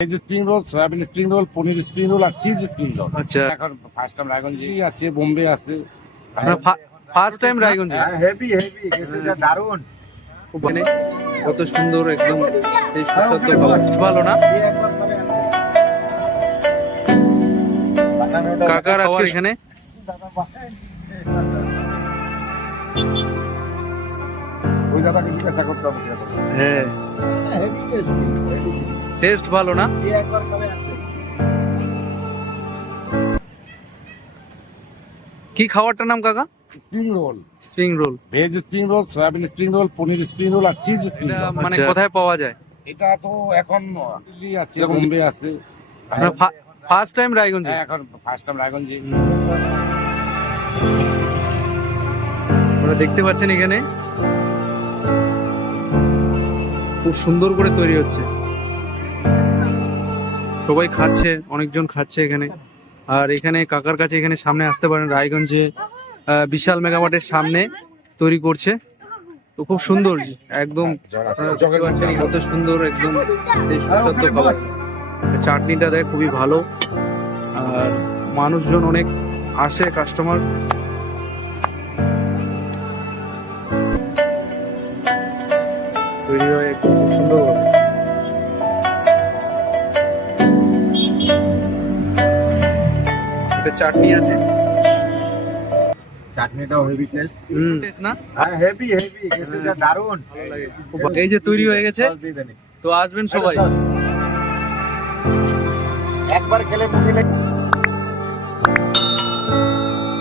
Veg spring roll, soybean spring roll, paneer spring roll আর cheese spring roll. আচ্ছা, এখন first time রায়গঞ্জে আছে, বোম্বে আছে। আপনার ফার্স্ট টাইম রায়গঞ্জে? হেভি হেভি এটা দারুন। খুব মানে কত সুন্দর একদম এই সুস্বাদু খাবার। ভালো না কাকার আজকে এখানে? ওই দাদাকে জিজ্ঞাসা করতে হবে কিরকম। হ্যাঁ, হেভি টেস্ট ভালো না? একবার খাবে আসবে। কি খাবারটার নাম কাকা? Spring roll, spring roll. Veg spring roll, soybean spring roll, paneer spring roll আর চিজ স্প্রিং এটা রোল। মানে আচ্ছা। কোথায় পাওয়া যায়? এটা তো এখন দিল্লি আছে, বোম্বে আছে। আপনার ফার্স্ট টাইম রায়গঞ্জে? হ্যাঁ, এখন ফার্স্ট টাইম রায়গঞ্জে। আপনারা দেখতে পাচ্ছেন এখানে খুব সুন্দর করে তৈরি হচ্ছে, সবাই খাচ্ছে, অনেকজন খাচ্ছে এখানে। আর এখানে কাকার কাছে এখানে সামনে আসতে পারেন, রায়গঞ্জে বিশাল মেগামার্টের সামনে তৈরি করছে। তো খুব সুন্দর একদম, আপনারা দেখতে পাচ্ছেন কত সুন্দর একদম এই সুস্বাদু খাবার। চাটনিটা দেয় খুবই ভালো, আর মানুষজন অনেক আসে, কাস্টমার। তৈরি হয় একদম খুব সুন্দরভাবে। এটা চাটনি আছে। চাটনিটাও হেভি টেস্ট। টেস্ট না? হেভি হেভি এটা দারুন। এই যে তৈরি হয়ে গেছে, তো আসবেন সবাই। একবার খেলে মুখে